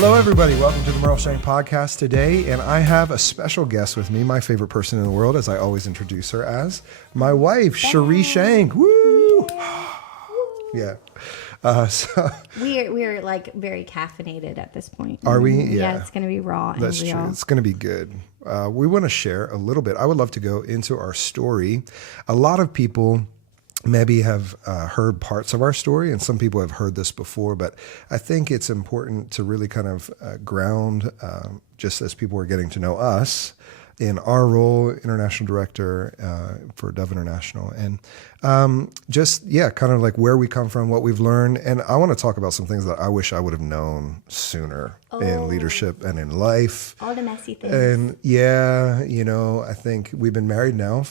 Hello, everybody. Welcome to the Merle Shenk podcast today. And I have a special guest with me, my favorite person in the world, as I always introduce her as, my wife, Cheree Shenk. Woo! Yeah. So we're like very caffeinated at this point. Are we? Yeah, it's going to be raw and that's real. true. It's going to be good. We want to share a little bit. I would love to go into our story. A lot of people maybe have heard parts of our story, and some people have heard this before, but I think it's important to really kind of ground, just as people are getting to know us, in our role, international director for Dove International, and kind of like where we come from, what we've learned, and I want to talk about some things that I wish I would have known sooner in leadership and in life. All the messy things. And I think we've been married now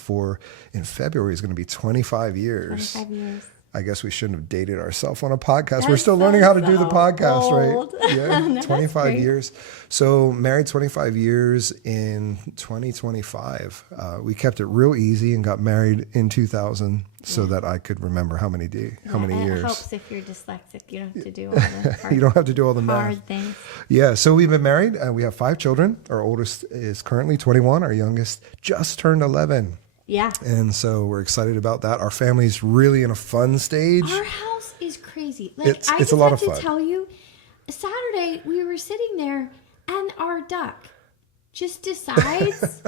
in February is going to be 25 years. 25 years. I guess we shouldn't have dated ourselves on a podcast. We're That's still learning how to do the podcast, old. right? Yeah, No, 25 years. So married 25 years in 2025. We kept it real easy and got married in 2000 so that I could remember how many years. It helps if you're dyslexic. You don't have to do all the hard, You don't have to do all the math. hard things. Yeah, so we've been married. We have 5 children. Our oldest is currently 21. Our youngest just turned 11. Yeah. And so we're excited about that. Our family's really in a fun stage. Our house is crazy. Like It's a lot of fun. I just have to tell you, Saturday we were sitting there and our duck just decides,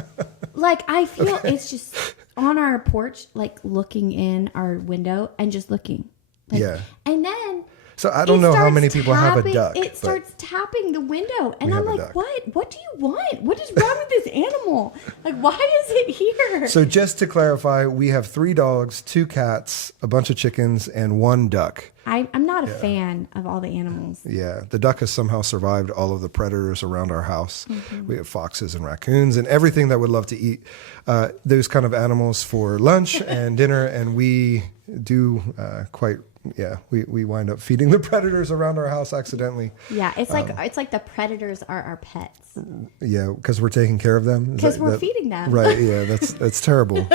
like I feel it's just on our porch, like looking in our window and just looking. Like, Yeah. And then So I don't know how many people have a duck. It starts tapping the window. And We I'm have a like, duck. what? What do you want? What is wrong with this animal? Like, why is it here? So just to clarify, we have 3 dogs, 2 cats, a bunch of chickens, and 1 duck. I'm not a fan of all the animals. Yeah, the duck has somehow survived all of the predators around our house. Mm-hmm. We have foxes and raccoons and everything that would love to eat those kind of animals for lunch and dinner. And we do we wind up feeding the predators around our house accidentally. Yeah, it's like the predators are our pets. Yeah, because we're taking care of them. Because we're feeding them. Right, yeah, that's terrible.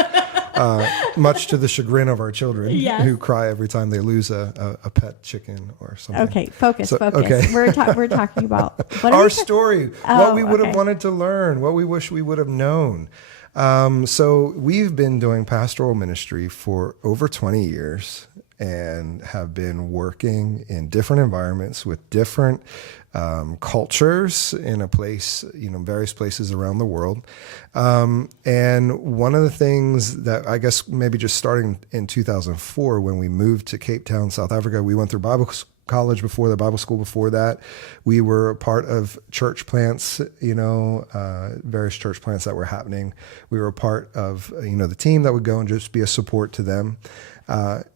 Much to the chagrin of our children, Yes. who cry every time they lose a pet chicken or something. Okay, focus. Okay. We're talking about Our story, what we would have okay. wanted to learn, what we wish we would have known. So we've been doing pastoral ministry for over 20 years and have been working in different environments with different cultures in various places around the world. And one of the things that I guess maybe just starting in 2004, when we moved to Cape Town, South Africa, we went through Bible college before the Bible school before that. We were a part of church plants, various church plants that were happening. We were a part of, the team that would go and just be a support to them.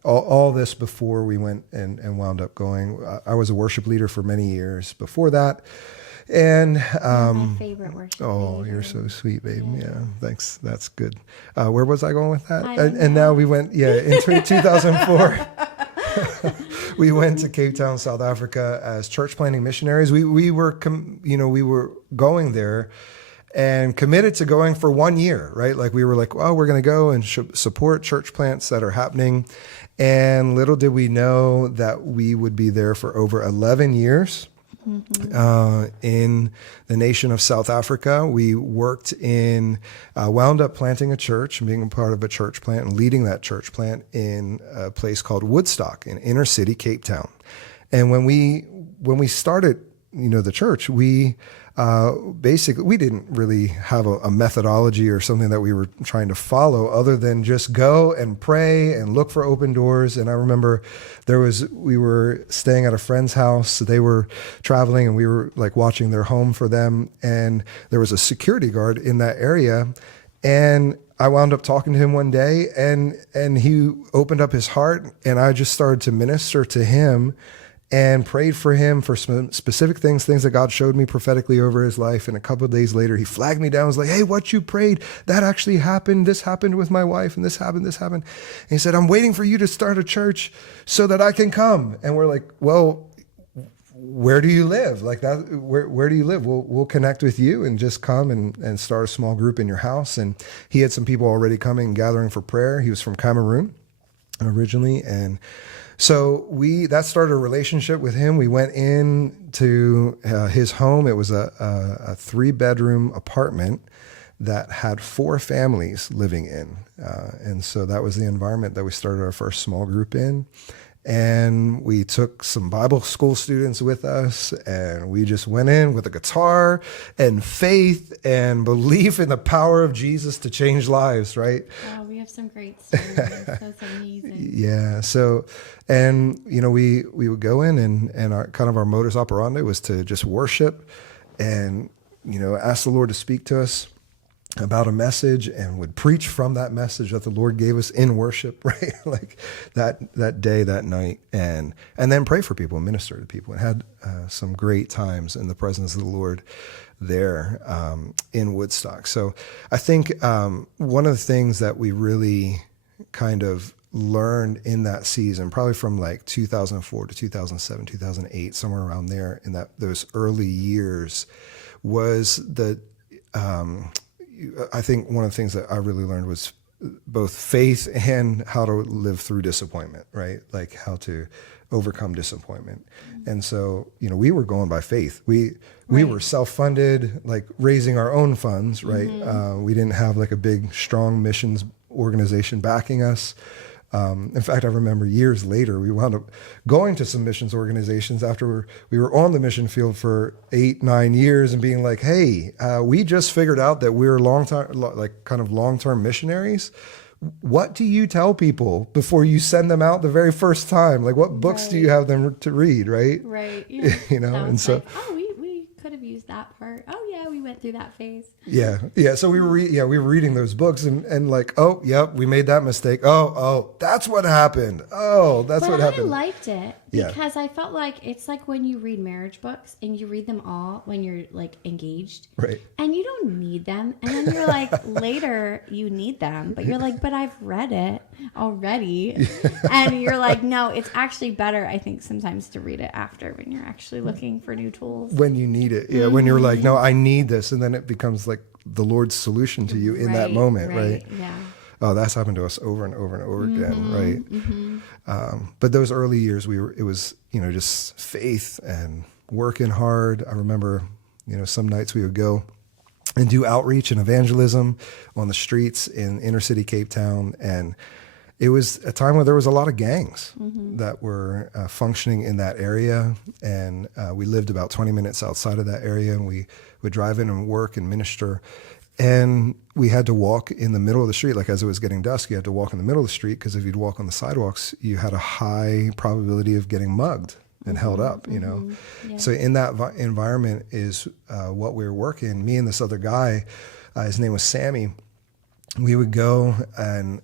All this before we went and wound up going. I was a worship leader for many years before that. And my favorite worship. oh, leader. you're so sweet, babe. Yeah, thanks. That's good. Where was I going with that? I don't And know. now we went, in 2004. We went to Cape Town, South Africa as church planting missionaries. We were going there and committed to going for 1 year, right? Like we were like, well, we're going to go and support church plants that are happening. And little did we know that we would be there for over 11 years. In the nation of South Africa. We worked wound up planting a church and being a part of a church plant and leading that church plant in a place called Woodstock in inner city Cape Town. And when we started, the church, we basically, we didn't really have a methodology or something that we were trying to follow other than just go and pray and look for open doors. And I remember we were staying at a friend's house. They were traveling and we were like watching their home for them. And there was a security guard in that area. And I wound up talking to him one day and he opened up his heart and I just started to minister to him and prayed for him for some specific things that God showed me prophetically over his life. And a couple of days later, he flagged me down. Was like, hey, what you prayed, that actually happened. This happened with my wife and this happened. And he said, I'm waiting for you to start a church so that I can come. And we're like, well, where do you live? Like that, where do you live? We'll connect with you and just come and start a small group in your house. And he had some people already coming and gathering for prayer. He was from Cameroon originally. And So that started a relationship with him. We went in to his home. It was a 3-bedroom apartment that had 4 families living in. And so that was the environment that we started our first small group in. And we took some Bible school students with us, and we just went in with a guitar and faith and belief in the power of Jesus to change lives, right? Oh, we have some great stories. That's amazing. Yeah. So, and we would go in, and our kind of our modus operandi was to just worship and ask the Lord to speak to us about a message, and would preach from that message that the Lord gave us in worship, right? Like that day, that night, and then pray for people and minister to people, and had some great times in the presence of the Lord there in Woodstock. So I think one of the things that we really kind of learned in that season, probably from like 2004 to 2007, 2008, somewhere around there in those early years, was I think one of the things that I really learned was both faith and how to live through disappointment, right? Like how to overcome disappointment. And so, we were going by faith. We were self-funded, like raising our own funds, right? We didn't have like a big, strong missions organization backing us. In fact, I remember years later, we wound up going to some missions organizations after we were on the mission field for 8-9 years and being like, hey, we just figured out that we're long-term missionaries. What do you tell people before you send them out the very first time? Like, what books do you have them to read, right? Right. Yeah. And so, like, oh, we could have used that part. Oh yeah, we went through that phase. Yeah. So we were reading those books and like, oh, yep, we made that mistake. Oh, that's what happened. Oh, that's what happened. I liked it because I felt like it's like when you read marriage books and you read them all when you're like engaged, right? And you don't need them, and then you're like later you need them, but you're like, but I've read it already, and you're like, no, it's actually better, I think, sometimes to read it after when you're actually looking for new tools. When you need it, yeah. When you're like, no, I need this, and then it becomes like the Lord's solution to you in that moment, right? Yeah. Oh, that's happened to us over and over and over again, right? But those early years, it was just faith and working hard. I remember, some nights we would go and do outreach and evangelism on the streets in inner city Cape Town, and it was a time where there was a lot of gangs that were functioning in that area, and we lived about 20 minutes outside of that area, and we would drive in and work and minister. And we had to walk in the middle of the street. Like as it was getting dusk, you had to walk in the middle of the street because if you'd walk on the sidewalks, you had a high probability of getting mugged and held up, Yeah. So in that environment is what we were working. Me and this other guy, his name was Sammy, we would go and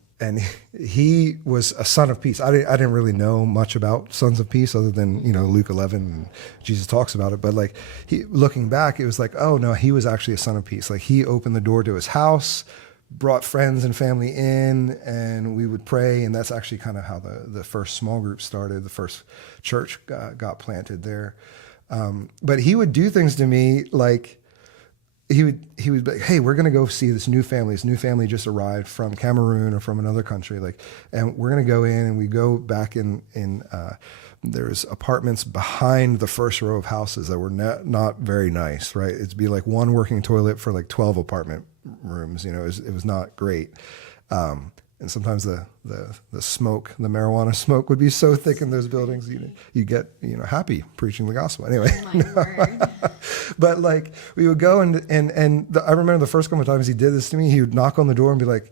he was a son of peace. I didn't really know much about sons of peace other than, Luke 11, and Jesus talks about it. But like looking back, it was like, oh no, he was actually a son of peace. Like he opened the door to his house, brought friends and family in, and we would pray. And that's actually kind of how the first small group started. The first church got planted there. But he would do things to me like, he would be like, hey, we're going to go see this new family. This new family just arrived from Cameroon or from another country. And we're going to go in, and we go back in there's apartments behind the first row of houses that were not very nice, right? It'd be like one working toilet for like 12 apartment rooms. It was not great. And sometimes the smoke, the marijuana smoke would be so thick in those buildings, you get, happy preaching the gospel. Anyway, but like we would go and I remember the first couple of times he did this to me, he would knock on the door and be like,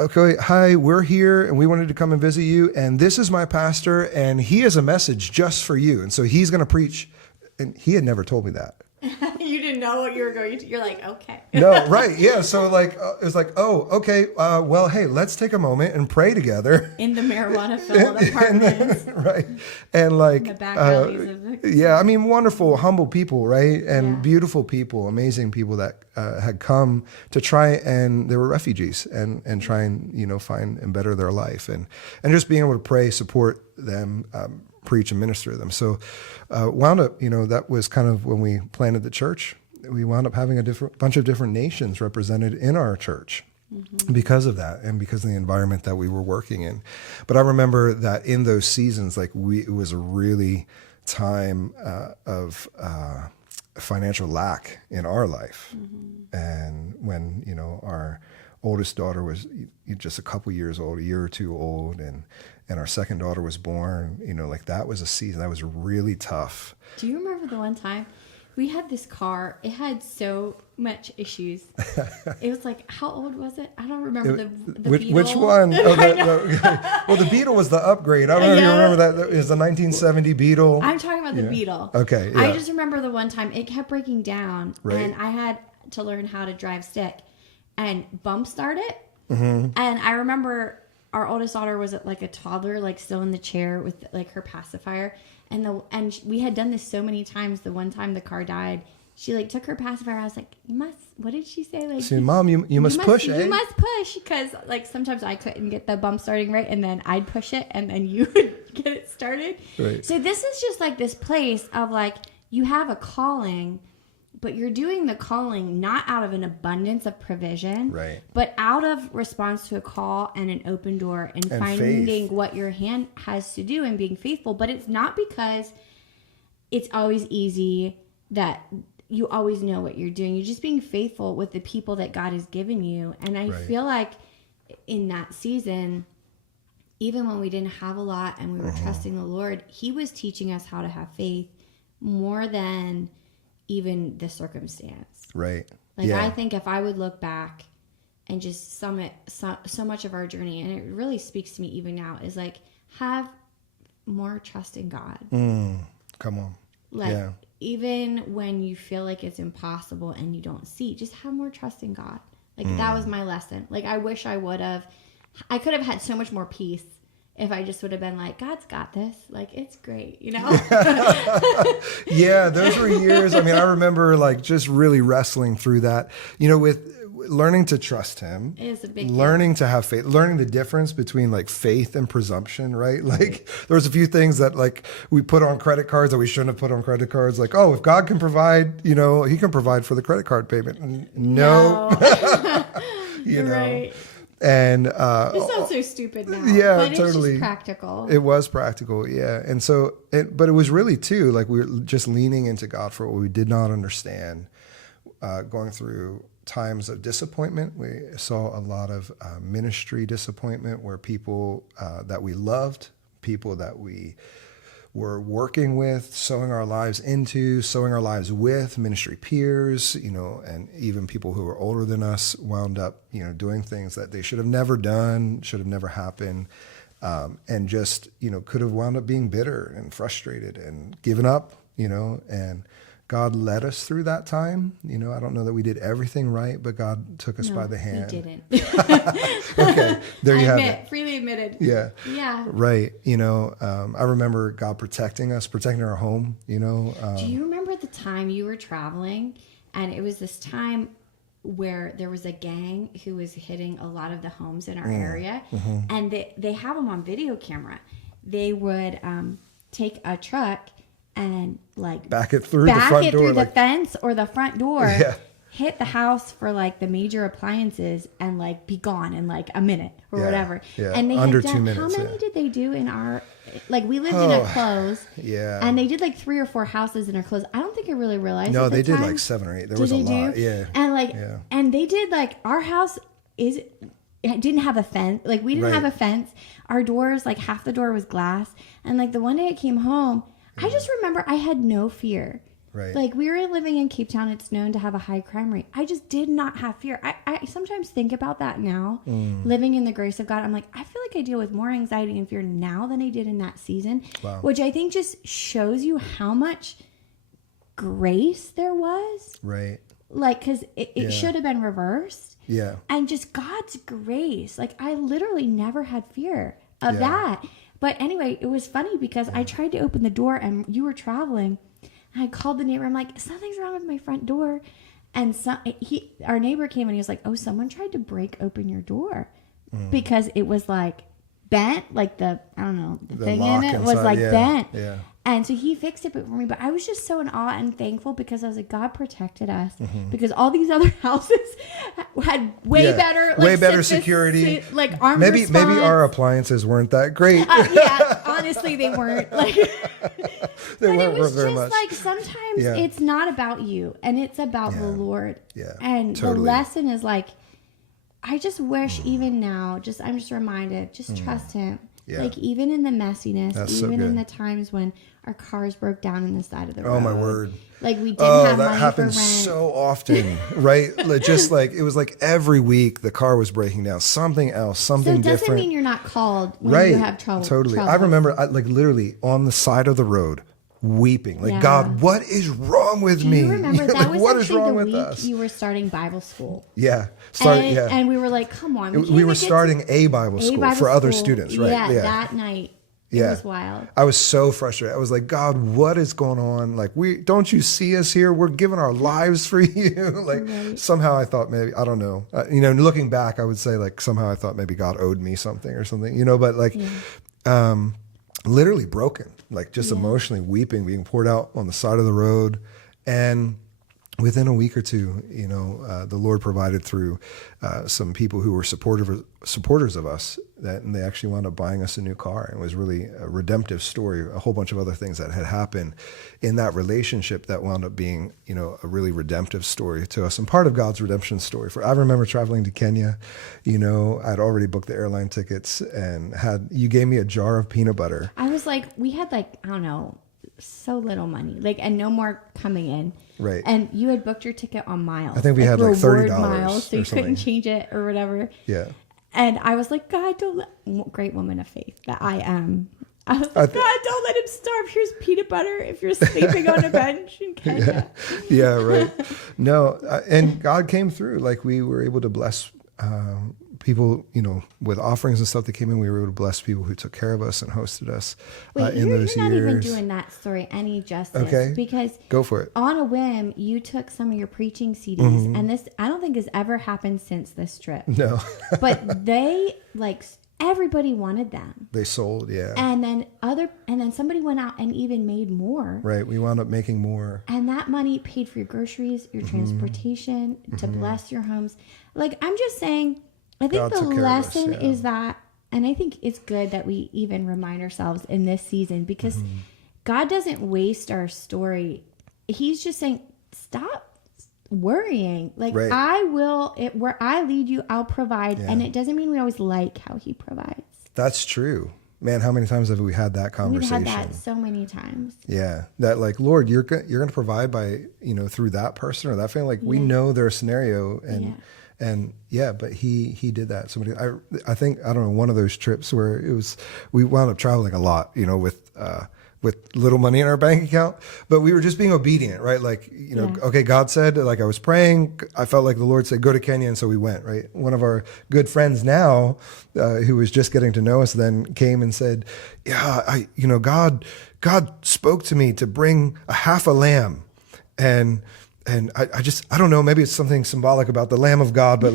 okay, hi, we're here and we wanted to come and visit you. And this is my pastor and he has a message just for you. And so he's going to preach. And he had never told me that. You didn't know what you were going to. You're like, okay. No, right. Yeah. So like, it was like, oh, okay. Well, hey, let's take a moment and pray together. In the marijuana-filled apartments. Right. And like, in the back alleys of the... yeah, I mean, wonderful, humble people, right? And beautiful people, amazing people that had come to try, and they were refugees and try and, find and better their life. And just being able to pray, support them, preach and minister to them. So wound up, that was kind of when we planted the church. We wound up having a bunch of different nations represented in our church. because of that and because of the environment that we were working in. But I remember that in those seasons, like it was a really time of financial lack in our life. And when, our oldest daughter was just a couple years old, a year or two old, and our second daughter was born, like that was a season that was really tough. Do you remember the one time we had this car? It had so much issues. It was like, how old was it? I don't remember the Beetle. Which one? Well, the Beetle was the upgrade. I don't know if you remember that. It was the 1970 Beetle. I'm talking about the Beetle. Okay. Yeah. I just remember the one time it kept breaking down, and I had to learn how to drive stick and bump start it. And I remember our oldest daughter was like a toddler, like still in the chair with like her pacifier. And we had done this so many times. The one time the car died, she like took her pacifier. I was like, you must, what did she say? Like, Mom, you must push, eh? You must push, because like sometimes I couldn't get the bump starting right, and then I'd push it, and then you would get it started. Right. So this is just like this place of like, you have a calling, but you're doing the calling not out of an abundance of provision, right, but out of response to a call and an open door and finding faith. What your hand has to do and being faithful. But it's not because it's always easy that you always know what you're doing. You're just being faithful with the people that God has given you. And I feel like in that season, even when we didn't have a lot and we were trusting the Lord, He was teaching us how to have faith more than even the circumstance. Right. Like, I think if I would look back and just sum it, so much of our journey, and it really speaks to me even now, is like, have more trust in God. Come on. Like, even when you feel like it's impossible and you don't see, just have more trust in God. Like, that was my lesson. Like, I wish I could have had so much more peace if I just would have been like, God's got this. Like, it's great, Yeah, those were years. I mean, I remember like just really wrestling through that, with learning to trust Him. It is a big learning to have faith, learning the difference between like faith and presumption, right? Like there was a few things that like we put on credit cards that we shouldn't have put on credit cards. Like, oh, if God can provide, He can provide for the credit card payment. No. Right. And this sounds so stupid now. Yeah, but totally. It's just practical. It was practical, yeah. And so, but it was really too like we were just leaning into God for what we did not understand. Going through times of disappointment, we saw a lot of ministry disappointment where people that we loved, people that we were working with, sowing our lives into, sowing our lives with, ministry peers, and even people who were older than us wound up, doing things that they should have never done, should have never happened, and just, could have wound up being bitter and frustrated and given up, and God led us through that time. I don't know that we did everything right, but God took us by the hand. He didn't. Okay, there you have it. Freely admitted. Yeah. Yeah. Right. I remember God protecting us, protecting our home. Do you remember the time you were traveling, and it was this time where there was a gang who was hitting a lot of the homes in our area, and they have them on video camera. They would take a truck and like back it through the fence or the front door, hit the house for like the major appliances, and like be gone in like a minute or whatever. Yeah. And they under had done, 2 minutes. How many did they do in our? Like we lived in a close. Yeah. And they did like 3 or 4 houses in our close. I don't think I really realized. No, at the they did time. like 7 or 8. There was a lot. Yeah. And like, and they did like our house it didn't have a fence. Like we didn't have a fence. Our doors, like half the door was glass. And like the one day I came home, I just remember I had no fear. Right. Like we were living in Cape Town. It's known to have a high crime rate. I just did not have fear. I sometimes think about that now, living in the grace of God. I'm like, I feel like I deal with more anxiety and fear now than I did in that season, which I think just shows you how much grace there was. Right. Like, because it should have been reversed. Yeah. And just God's grace. Like, I literally never had fear of that. But anyway, it was funny because I tried to open the door and you were traveling. And I called the neighbor. I'm like, something's wrong with my front door. And our neighbor came and he was like, oh, someone tried to break open your door because it was like bent, like the thing in it was like bent. Yeah. And so he fixed it for me, but I was just so in awe and thankful because I was like, God protected us Mm-hmm. because all these other houses had way better security. like armed Maybe response. our appliances weren't that great. Yeah, honestly, they weren't. Like, They but it weren't was very just much. like sometimes Yeah. it's not about you, and it's about the Lord. Yeah, and totally. the lesson is like, I just wish even now, I'm just reminded, just Mm. trust Him. Yeah. Like even in the messiness, That's so even in good. the times when our cars broke down in the side of the road. Oh my word. Like we didn't Oh, have that money for happens rent. so often, right? Like, just like it was like every week the car was breaking down. Something else, So something it doesn't different. mean you're not called when Right. you have trouble. Totally. I troubles. remember like literally on the side of the road weeping. Like, Yeah. God, what is wrong with Do me? you remember that Like, was what is actually wrong the with week us? you were starting Bible school. Yeah. And we were like, come on. We were starting a Bible school Bible for other school. students, right? Yeah, that night. It was wild. I was so frustrated. I was like, God, what is going on? Like, don't you see us here? We're giving our lives for you. Like, somehow I thought maybe, I don't know. Looking back, I would say like somehow I thought maybe God owed me something or something, but like, literally broken, like just emotionally weeping, being poured out on the side of the road. And within a week or two, the Lord provided through some people who were supporters of us, and they actually wound up buying us a new car. It was really a redemptive story, a whole bunch of other things that had happened in that relationship that wound up being, a really redemptive story to us and part of God's redemption story. I remember traveling to Kenya, I'd already booked the airline tickets and you gave me a jar of peanut butter. I was like, we had I don't know, so little money, and no more coming in. Right. And you had booked your ticket on miles. I think we had like reward $30 miles, so or you something. couldn't change it or whatever. Yeah. And I was like, God, great woman of faith that I am. I was like, God, don't let him starve. Here's peanut butter if you're sleeping on a bench in Kenya. Yeah, right. No, and God came through. Like we were able to bless people, with offerings and stuff that came in. We were able to bless people who took care of us and hosted us in those you're not years. even doing that story any justice. Okay. Because go for it. On a whim, you took some of your preaching CDs, and this I don't think has ever happened since this trip. No. But they everybody wanted them. They sold, yeah. And then somebody went out and even made more. Right. We wound up making more. And that money paid for your groceries, your transportation, to bless your homes. I'm just saying, I think God the took care of us, lesson yeah. is that, and I think it's good that we even remind ourselves in this season, because God doesn't waste our story. He's just saying, stop worrying. Right. I will, where I lead you, I'll provide. Yeah. And it doesn't mean we always like how He provides. That's true. Man, how many times have we had that conversation? We've had that so many times. Yeah, that Lord, you're going to provide by through that person or that family. We know their scenario, and but he did that. Somebody, I think, I don't know, one of those trips where we wound up traveling a lot, with little money in our bank account, but we were just being obedient, right? Okay, God said, I was praying, I felt like the Lord said, go to Kenya. And so we went, right? One of our good friends now, who was just getting to know us then, came and said, yeah, God spoke to me to bring a half a lamb. And I don't know, maybe it's something symbolic about the Lamb of God, but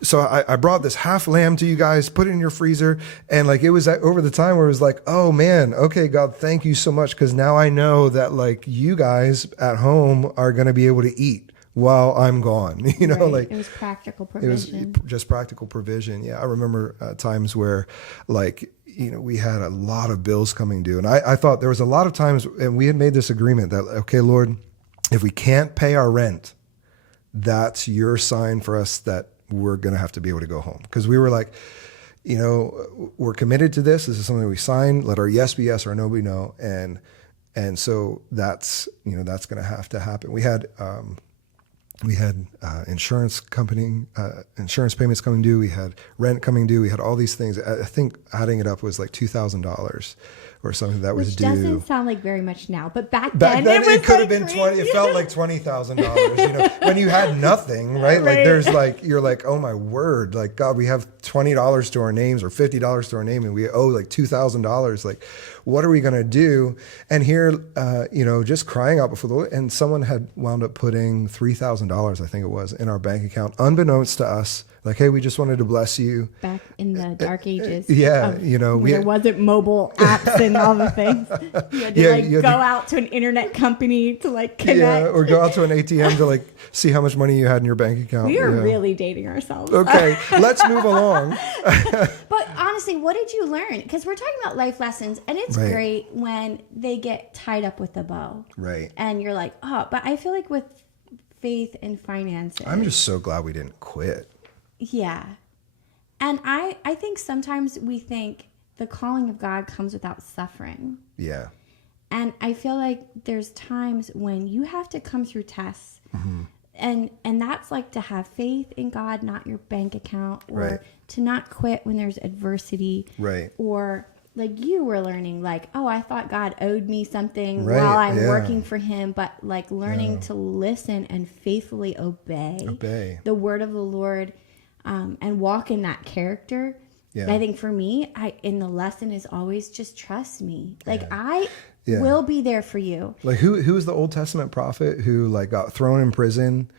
so I brought this half lamb to you guys, put it in your freezer. And it was over the time where it was like, oh man, okay, God, thank you so much. Cause now I know that you guys at home are going to be able to eat while I'm gone, Right. It was practical provision. It was just practical provision. Yeah. I remember times where we had a lot of bills coming due. And I thought there was a lot of times, and we had made this agreement that, okay, Lord, if we can't pay our rent, that's your sign for us that we're going to have to be able to go home. Because we were like, we're committed to this. This is something we signed. Let our yes be yes, our no be no. And so that's going to have to happen. We had insurance payments coming due. We had rent coming due. We had all these things. I think adding it up was like $2,000 or something that was due. Which doesn't sound like very much now, but back then it could have been 20. It felt like $20,000. When you had nothing, right? You're like, oh my word, God, we have $20 to our names or $50 to our name, and we owe $2,000. What are we going to do? And here, just crying out before the Lord, and someone had wound up putting $3,000 $1,000, I think it was, in our bank account, unbeknownst to us. Like, hey, we just wanted to bless you. Back in the dark ages. Yeah, there wasn't mobile apps and all the things. You had to go out to an internet company to like connect. Yeah, or go out to an ATM to like see how much money you had in your bank account. We are really dating ourselves. Okay, let's move along. But honestly, what did you learn? Because we're talking about life lessons, and it's great when they get tied up with a bow. Right. And you're like, oh, but I feel like with faith and finances, I'm just so glad we didn't quit. Yeah. And I think sometimes we think the calling of God comes without suffering. Yeah. And I feel like there's times when you have to come through tests. Mm-hmm. And that's like to have faith in God, not your bank account, or to not quit when there's adversity. Right. Or like you were learning, like, oh, I thought God owed me something while I'm working for him, but like learning to listen and faithfully obey the word of the Lord. And walk in that character. Yeah. I think for me, in the lesson is always just trust me. Like I will be there for you. Like who is the Old Testament prophet who like got thrown in prison,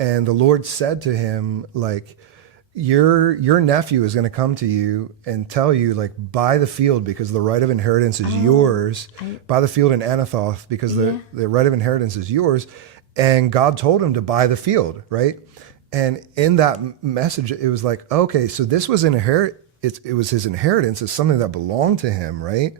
and the Lord said to him, like, your nephew is going to come to you and tell you, like, buy the field because the right of inheritance is yours. Buy the field in Anathoth because the right of inheritance is yours. And God told him to buy the field, right? And in that message, it was like, okay, so this was it was his inheritance. It's something that belonged to him, right?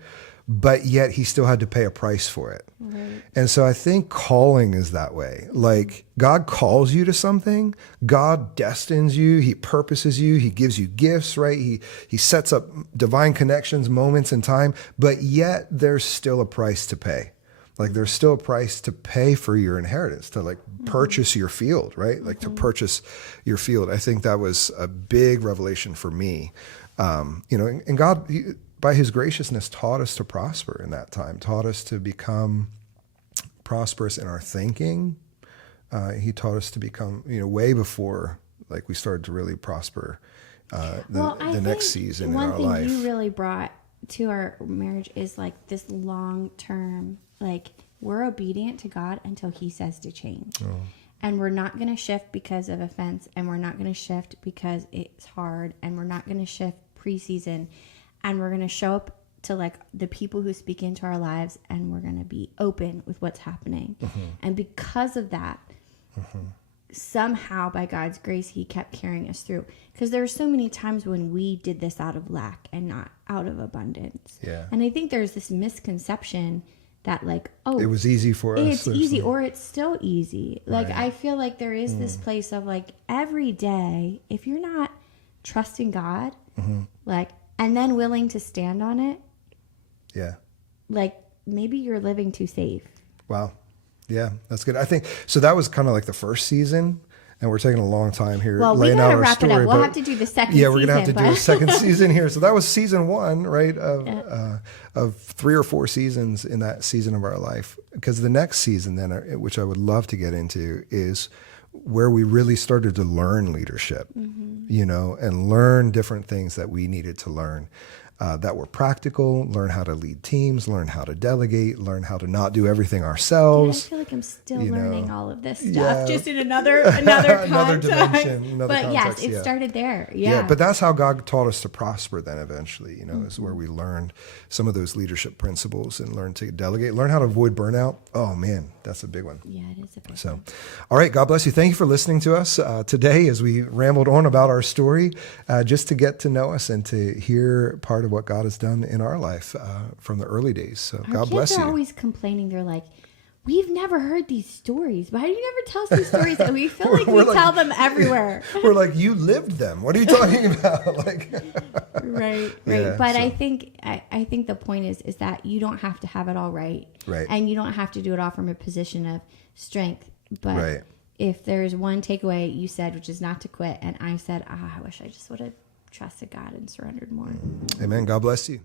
But yet he still had to pay a price for it. Right. And so I think calling is that way. Like God calls you to something. God destines you. He purposes you. He gives you gifts, right? He sets up divine connections, moments in time, but yet there's still a price to pay. Like there's still a price to pay for your inheritance, to like purchase your field, right? Like to purchase your field. I think that was a big revelation for me. And God, by his graciousness, taught us to prosper in that time, taught us to become prosperous in our thinking. He taught us to become, way before like we started to really prosper the next season in our life. One thing you really brought to our marriage is like this long-term, like we're obedient to God until he says to change. Oh. And we're not going to shift because of offense, and we're not going to shift because it's hard, and we're not going to shift preseason, and we're going to show up to like the people who speak into our lives, and we're going to be open with what's happening. Mm-hmm. And because of that, somehow by God's grace, he kept carrying us through. Because there are so many times when we did this out of lack and not out of abundance. Yeah. And I think there's this misconception that like, oh, it was easy for us. It's easy, or it's still easy. Like, I feel like there is this place of like every day, if you're not trusting God, like, and then willing to stand on it. Yeah. Like maybe you're living too safe. Wow. Yeah, that's good. I think, so that was kind of like the first season, and we're taking a long time here. Well, we got to wrap it up. We'll have to do the second season. Yeah, we're going to have to do a second season here. So that was season one, right, of 3 or 4 seasons in that season of our life. Because the next season then, which I would love to get into, is where we really started to learn leadership, and learn different things that we needed to learn. That were practical, learn how to lead teams, learn how to delegate, learn how to not do everything ourselves. Dude, I feel like I'm still learning all of this stuff, just in another dimension, another context. Yes, it started there. Yeah. But that's how God taught us to prosper then eventually, is where we learned some of those leadership principles and learned to delegate, learn how to avoid burnout. Oh man, that's a big one. Yeah, it is a big one. All right, God bless you. Thank you for listening to us today as we rambled on about our story, just to get to know us and to hear part of what God has done in our life from the early days. So God bless you. Our kids are always complaining. They're like, we've never heard these stories. Why do you never tell us these stories? And we feel like we tell them everywhere. We're like, you lived them. What are you talking about? Right. Yeah, but I think the point is that you don't have to have it all right. And you don't have to do it all from a position of strength. But if there's one takeaway you said, which is not to quit, and I said, I wish I just would have trusted God and surrendered more. Amen. God bless you.